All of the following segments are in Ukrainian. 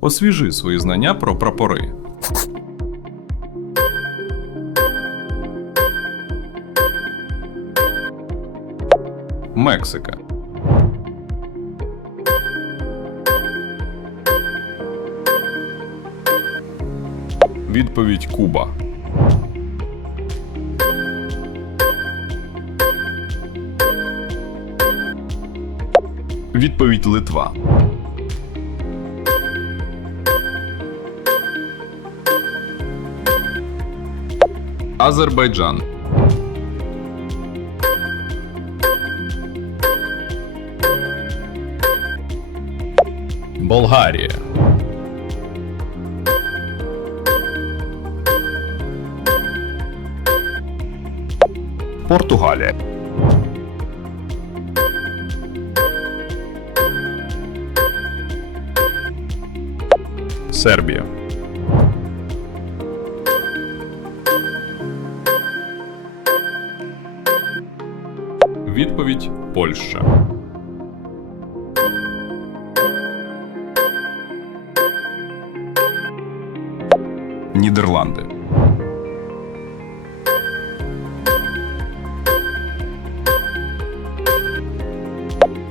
Освіжи свої знання про прапори. Мексика. Відповідь Куба. Відповідь Литва. Азербайджан. Болгарія. Португалія. Сербія. Відповідь Польща. Нідерланди.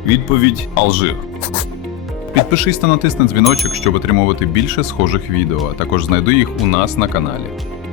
Відповідь Алжир. Підпишись та натисни дзвіночок, щоб отримувати більше схожих відео, а також знайди їх у нас на каналі.